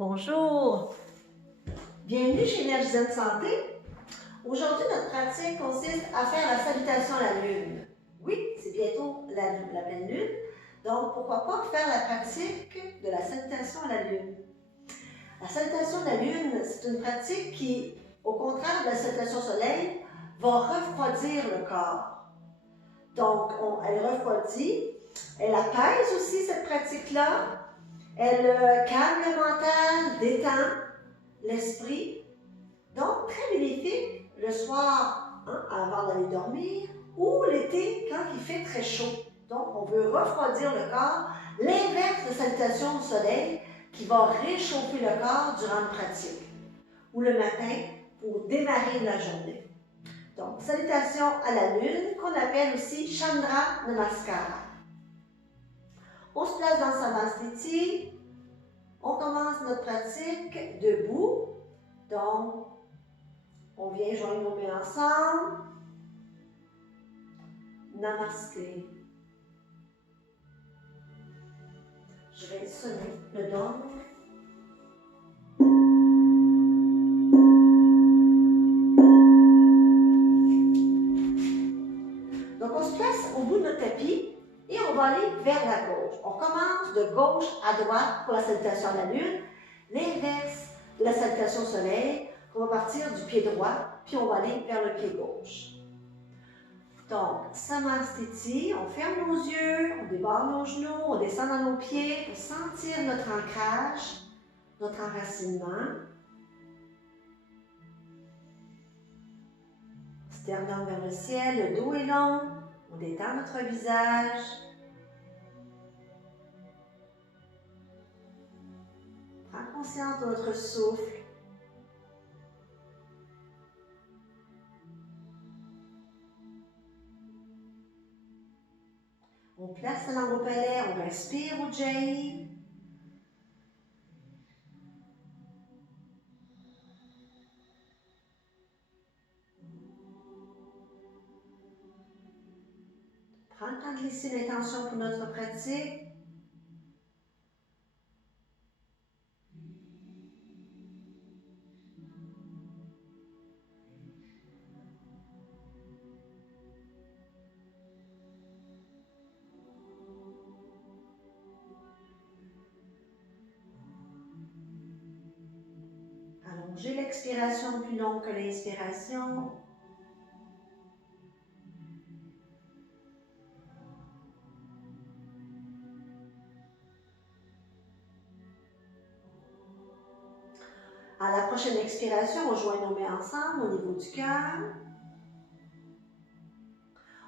Bonjour, bienvenue chez Énergisante Santé. Aujourd'hui, notre pratique consiste à faire la salutation à la lune. Oui, c'est bientôt la pleine lune, donc pourquoi pas faire la pratique de la salutation à la lune. La salutation de la lune, c'est une pratique qui, au contraire de la salutation au soleil, va refroidir le corps. Donc, elle refroidit, elle apaise aussi cette pratique-là. Elle calme le mental, détend l'esprit. Donc, très bénéfique le soir, avant d'aller dormir, ou l'été quand il fait très chaud. Donc, on veut refroidir le corps, l'inverse de salutation au soleil qui va réchauffer le corps durant une pratique, ou le matin pour démarrer la journée. Donc, salutation à la lune, qu'on appelle aussi Chandra Namaskara. On se place dans Samastiti. On commence notre pratique debout. Donc, on vient joindre nos mains ensemble. Namasté. Je vais sonner le dôme. Donc, on se place au bout de notre tapis et on va aller vers la gauche. On commence de gauche à droite pour la salutation à la lune. L'inverse de la salutation au soleil, on va partir du pied droit, puis on va aller vers le pied gauche. Donc, Samastiti, on ferme nos yeux, on débarre nos genoux, on descend dans nos pieds pour sentir notre ancrage, notre enracinement. Sternum vers le ciel, le dos est long, on détend notre visage. Prends conscience de notre souffle. On place la langue au palais, on respire Ujjayi. Prends le temps de laisser l'intention pour notre pratique. Allongez l'expiration plus longue que l'inspiration. À la prochaine expiration, on joint nos mains ensemble au niveau du cœur.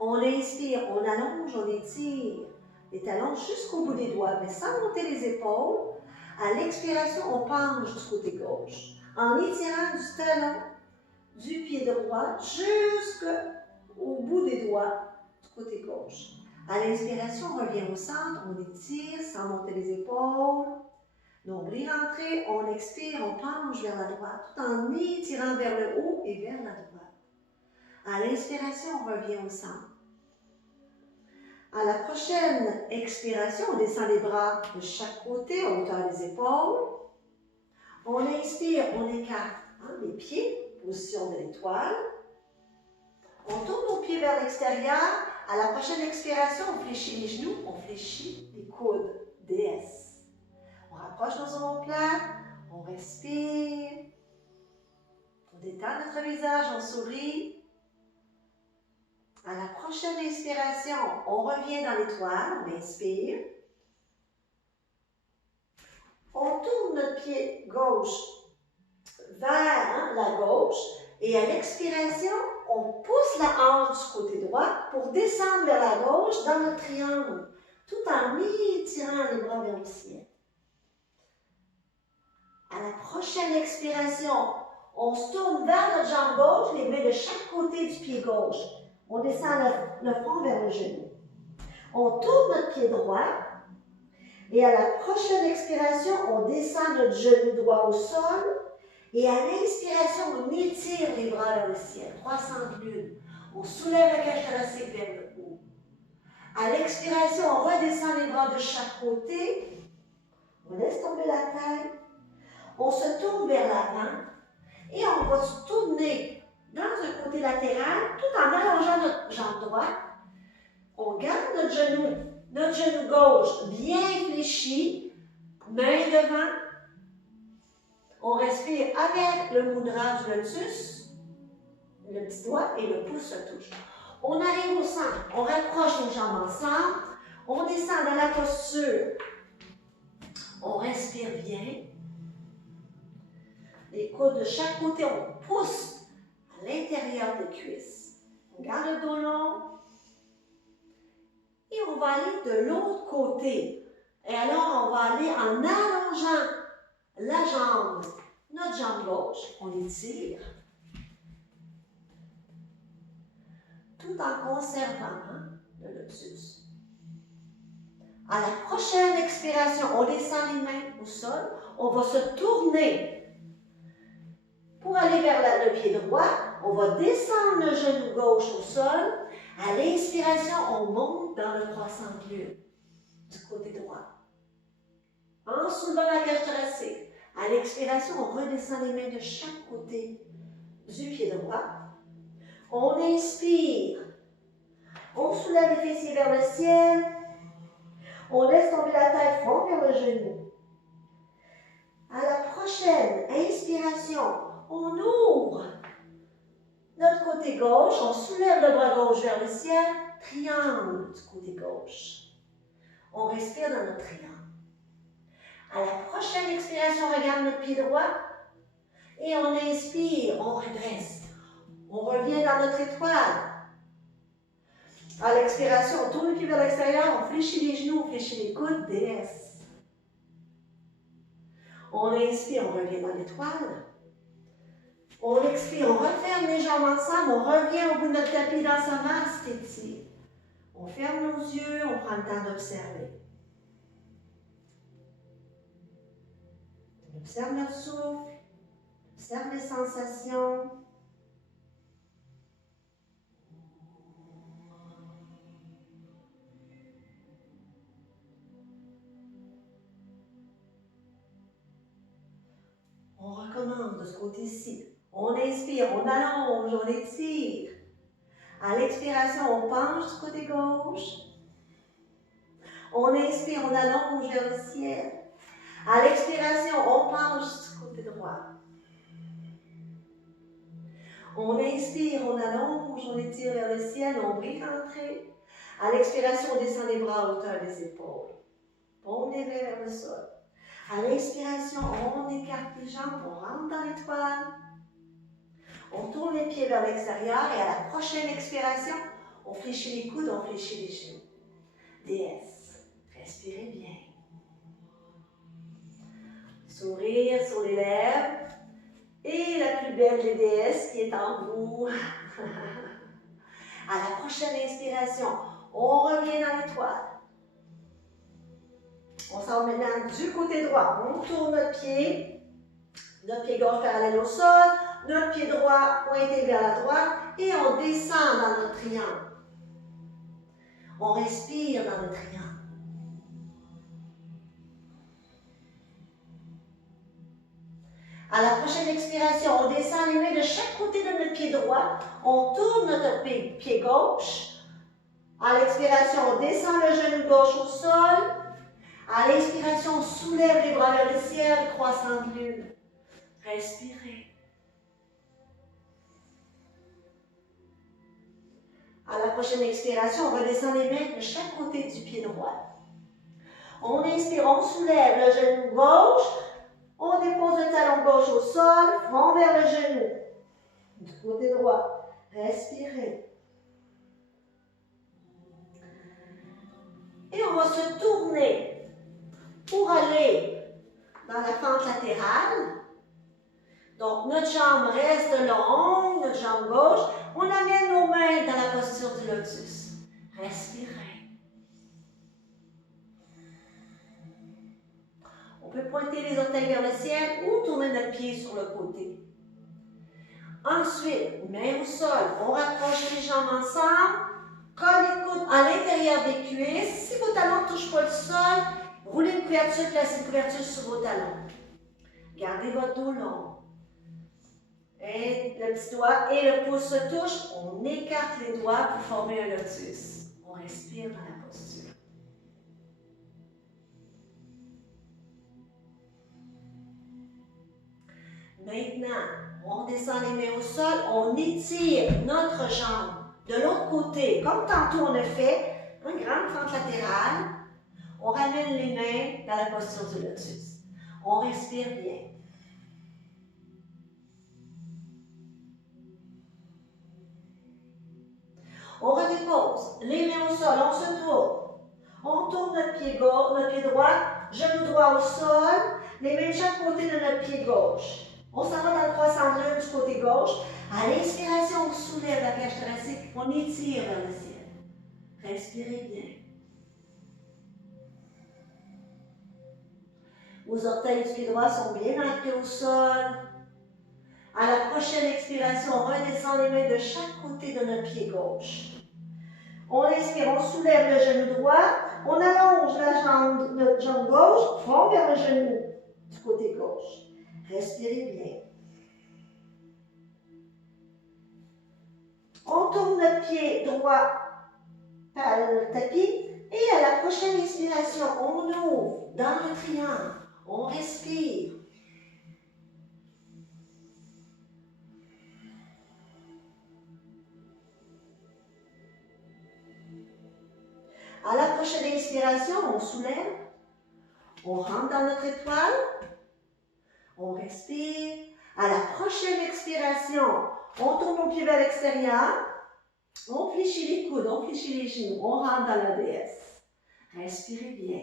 On inspire, on allonge, on étire les talons jusqu'au bout des doigts, mais sans monter les épaules. À l'expiration, on penche du côté gauche, en étirant du talon du pied droit jusqu'au bout des doigts du côté gauche. À l'inspiration, on revient au centre, on étire sans monter les épaules. Nombril rentré, on expire, on penche vers la droite, tout en étirant vers le haut et vers la droite. À l'inspiration, on revient au centre. À la prochaine expiration, on descend les bras de chaque côté, à hauteur des épaules. On inspire, on écarte les pieds, position de l'étoile. On tourne nos pieds vers l'extérieur. À la prochaine expiration, on fléchit les genoux, on fléchit les coudes, DS. On rapproche nos omoplates, on respire. On détend notre visage, on sourit. À la prochaine inspiration, on revient dans l'étoile, on inspire. On tourne notre pied gauche vers la gauche et à l'expiration, on pousse la hanche du côté droit pour descendre vers la gauche dans notre triangle, tout en étirant les bras vers le ciel. À la prochaine expiration, on se tourne vers notre jambe gauche, les mains de chaque côté du pied gauche. On descend le front vers le genou. On tourne notre pied droit et à la prochaine expiration, on descend notre genou droit au sol et à l'inspiration, on étire les bras vers le ciel, 300 lunes. On soulève la cage thoracique vers le haut. À l'expiration, on redescend les bras de chaque côté. On laisse tomber la tête. On se tourne vers l'avant et on va se tourner dans un côté latéral tout en allongeant notre jambe droite. On garde notre genou gauche bien fléchi, main devant. On respire avec le mudra du lotus, le petit doigt et le pouce se touchent. On arrive au centre, on rapproche nos jambes ensemble, on descend dans la posture, on respire bien. Les coudes de chaque côté, on pousse à l'intérieur des cuisses. On garde le dos long. Et on va aller de l'autre côté. Et alors, on va aller en allongeant la jambe, notre jambe gauche. On l'étire. Tout en conservant le lotus. À la prochaine expiration, on descend les mains au sol. On va se tourner. Pour aller vers le pied droit, on va descendre le genou gauche au sol. À l'inspiration, on monte dans le croissant de lune du côté droit. En soulevant la cage thoracique. À l'expiration, on redescend les mains de chaque côté du pied droit. On inspire. On soulève les fessiers vers le ciel. On laisse tomber la tête, fond vers le genou. À la prochaine inspiration, on ouvre notre côté gauche, on soulève le bras gauche vers le ciel, triangle du côté gauche. On respire dans notre triangle. À la prochaine expiration, on regarde notre pied droit et on inspire, on redresse. On revient dans notre étoile. À l'expiration, on tourne le pied vers l'extérieur, on fléchit les genoux, on fléchit les coudes, délaisse. On inspire, on revient dans l'étoile. On expire, on referme les jambes ensemble, on revient au bout de notre tapis dans sa masse, étire. On ferme nos yeux, on prend le temps d'observer. On observe notre souffle, on observe les sensations. On recommence de ce côté-ci. On inspire, on allonge, on étire. À l'expiration, on penche du côté gauche. On inspire, on allonge vers le ciel. À l'expiration, on penche du côté droit. On inspire, on allonge, on étire vers le ciel, on brille l'entrée. À l'expiration, on descend les bras à hauteur des épaules. On les met vers le sol. À l'inspiration, on écarte les jambes, on rentre dans l'étoile. On tourne les pieds vers l'extérieur et à la prochaine expiration, on fléchit les coudes, on fléchit les genoux. Déesse, respirez bien. Sourire sur les lèvres. Et la plus belle des déesses qui est en vous. À la prochaine inspiration, on revient dans l'étoile. On s'en va maintenant du côté droit. On tourne notre pied gauche parallèle au sol, notre pied droit pointé vers la droite et on descend dans notre triangle. On respire dans le triangle. À la prochaine expiration, on descend les mains de chaque côté de notre pied droit. On tourne notre pied gauche. À l'expiration, on descend le genou gauche au sol. À l'inspiration, on soulève les bras vers le ciel, croissant de lune. Respirez. À la prochaine expiration, on redescend les mains de chaque côté du pied droit. On inspire, on soulève le genou gauche. On dépose le talon gauche au sol, front vers le genou. Du côté droit. Respirez. Et on va se tourner pour aller dans la fente latérale. Donc, notre jambe reste longue, notre jambe gauche. On amène nos mains dans la posture du lotus. Respirez. On peut pointer les orteils vers le ciel ou tourner notre pied sur le côté. Ensuite, main au sol, on rapproche les jambes ensemble, colle les coudes à l'intérieur des cuisses. Si vos talons ne touchent pas le sol, roulez une couverture, placez une couverture sur vos talons. Gardez votre dos long. Et le petit doigt et le pouce se touchent. On écarte les doigts pour former un lotus. On respire dans la posture. Maintenant, on descend les mains au sol, on étire notre jambe de l'autre côté. Comme tantôt on a fait, une grande fente latérale. On ramène les mains dans la posture du lotus. On respire bien. On redépose. Les mains au sol, on se tourne. On tourne notre pied gauche, notre pied droit, genou droit au sol, les mains de chaque côté de notre pied gauche. On s'en va dans le croissant de lune du côté gauche. À l'inspiration, on soulève la cage thoracique, on étire vers le ciel. Respirez bien. Vos orteils du pied droit sont bien ancrés au sol. À la prochaine expiration, on redescend les mains de chaque côté de notre pied gauche. On inspire, on soulève le genou droit, on allonge notre jambe gauche, front vers le genou du côté gauche. Respirez bien. On tourne notre pied droit par le tapis et à la prochaine inspiration, on ouvre dans le triangle. On respire. À la prochaine inspiration, on soulève. On rentre dans notre étoile. On respire. À la prochaine expiration, on tourne nos pieds vers l'extérieur. On fléchit les coudes, on fléchit les genoux. On rentre dans la déesse. Respirez bien.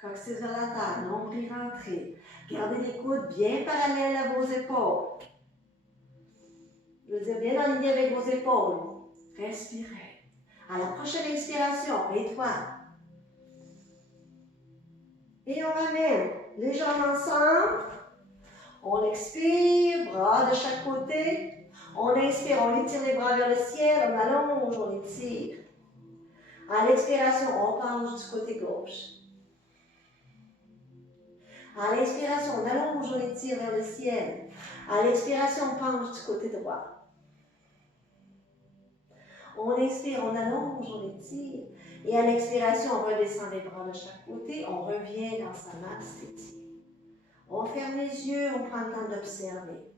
Coccyx vers la terre, nombril rentré. Gardez les coudes bien parallèles à vos épaules. Je veux dire, bien aligné avec vos épaules. Respirez. À la prochaine inspiration, étoile. Et on ramène les jambes ensemble. On expire, bras de chaque côté. On inspire, on étire les bras vers le ciel. On allonge, on étire. À l'expiration, on penche du côté gauche. À l'inspiration, on allonge, on étire vers le ciel. À l'expiration, on penche du côté droit. On inspire, on allonge, on étire. Et à l'expiration, on redescend les bras de chaque côté. On revient dans sa masse sthiti. On ferme les yeux, on prend le temps d'observer.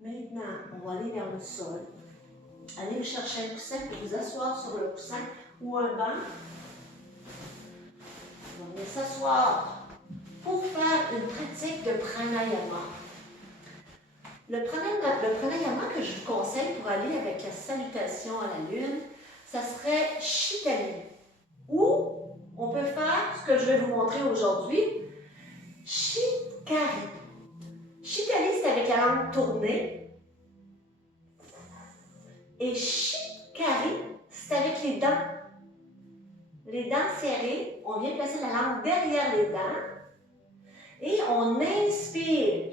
Maintenant, on va aller vers le sol. Allez chercher un coussin pour vous asseoir sur le coussin ou un banc. On va s'asseoir pour faire une pratique de pranayama. Le pranayama que je vous conseille pour aller avec la salutation à la lune, ça serait Shitali. Ou on peut faire ce que je vais vous montrer aujourd'hui, Shitkari. Shitali, c'est avec la langue tournée. Et Shitkari, c'est avec les dents. Les dents serrées, on vient placer la langue derrière les dents. Et on inspire.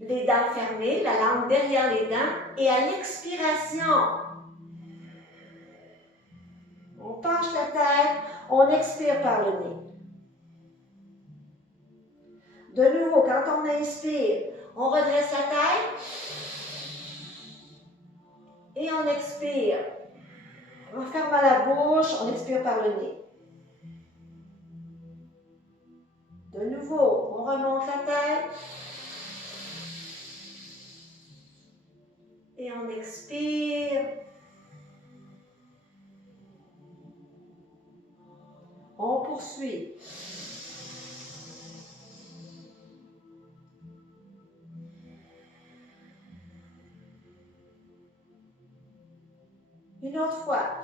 Les dents fermées, la langue derrière les dents. Et à l'expiration, on penche la tête, on expire par le nez. De nouveau, quand on inspire, on redresse la tête et on expire. On ferme la bouche, on expire par le nez. De nouveau, on remonte la tête et on expire. On poursuit. Une autre fois.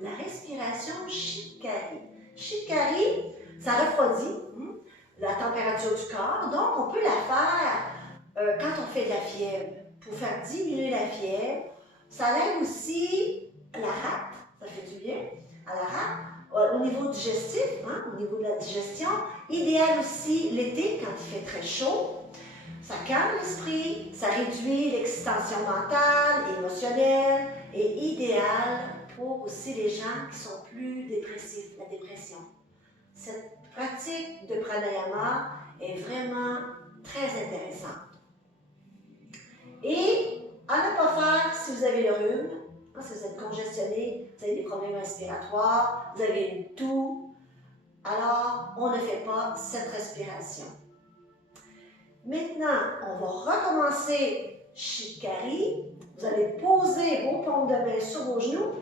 La respiration Shitkari. Shitkari, ça refroidit la température du corps, donc on peut la faire quand on fait de la fièvre. Pour faire diminuer la fièvre, Ça aide aussi la rate, ça fait du bien à la rate, au niveau digestif, hein, au niveau de la digestion. Idéal aussi l'été quand il fait très chaud. Ça calme l'esprit, ça réduit l'excitation mentale, émotionnelle et idéal pour aussi les gens qui sont plus dépressifs, la dépression. Cette pratique de pranayama est vraiment très intéressante. Et à ne pas faire si vous avez le rhume, hein, si vous êtes congestionné, vous avez des problèmes respiratoires, vous avez une toux, alors on ne fait pas cette respiration. Maintenant, on va recommencer Shikari. Vous allez poser vos paumes de main sur vos genoux,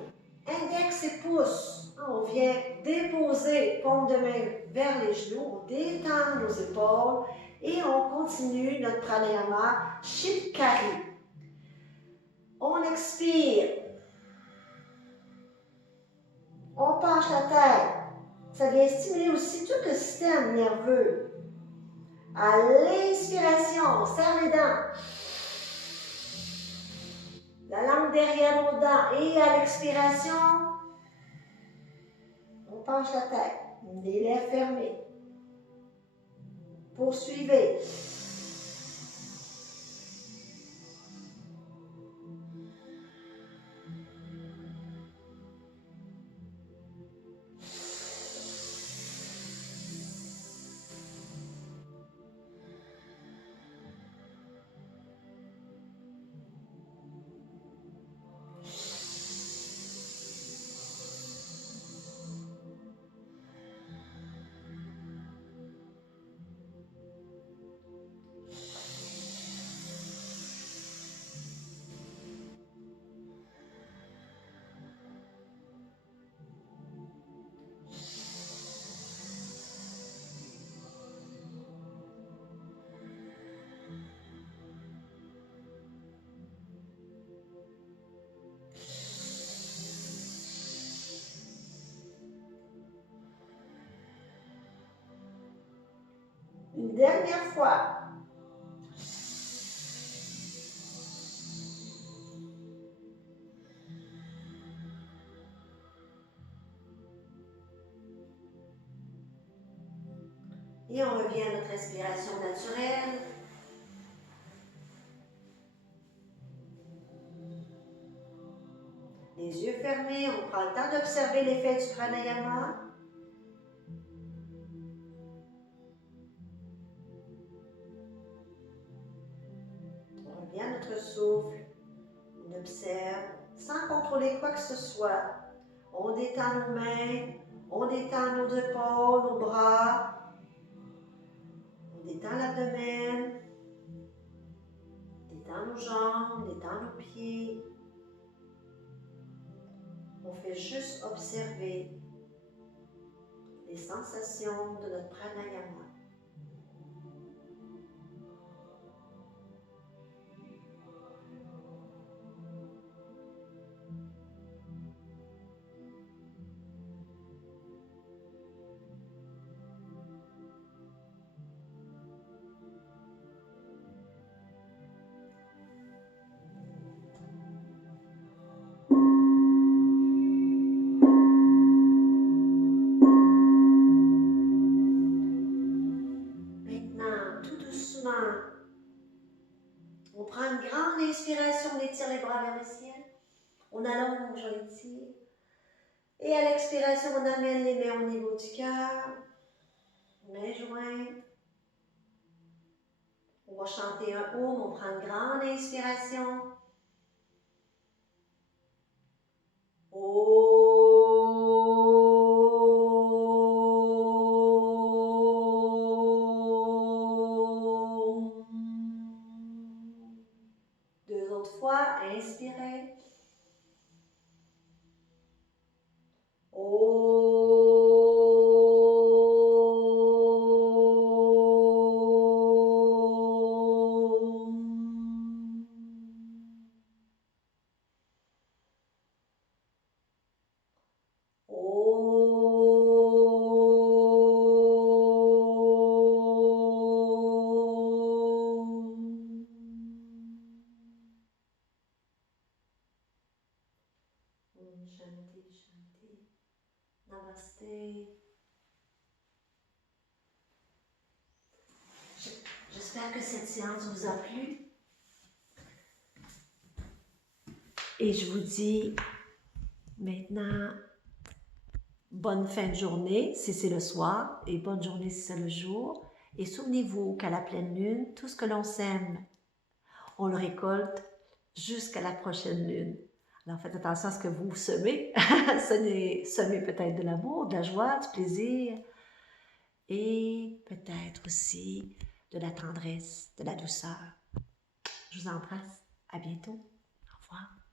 index et pouce. On vient déposer paume de main vers les genoux, on détend nos épaules et on continue notre pranayama Shikari. On expire. On penche la tête. Ça vient stimuler aussi tout le système nerveux. À l'inspiration, on serre les dents. La langue derrière nos dents. Et à l'expiration, on penche la tête. Les lèvres fermées. Poursuivez. Une dernière fois. Et on revient à notre respiration naturelle. Les yeux fermés, on prend le temps d'observer l'effet du pranayama. On revient à notre souffle. On observe sans contrôler quoi que ce soit. On détend nos mains, on détend nos épaules, nos bras. On détend l'abdomen. On détend nos jambes, on détend nos pieds. On fait juste observer les sensations de notre pranayama. On prend une grande inspiration, on étire les bras vers le ciel. On allonge, on étire. Et à l'expiration, on amène les mains au niveau du cœur. Mains jointes. On va chanter un Om, on prend une grande inspiration. Deux autres fois, inspirez. Shanti, Shanti. Namasté. J'espère que cette séance vous a plu. Et je vous dis maintenant, bonne fin de journée si c'est le soir et bonne journée si c'est le jour. Et souvenez-vous qu'à la pleine lune, tout ce que l'on sème, on le récolte jusqu'à la prochaine lune. Alors faites attention à ce que vous semez. Semez peut-être de l'amour, de la joie, du plaisir et peut-être aussi de la tendresse, de la douceur. Je vous embrasse. À bientôt. Au revoir.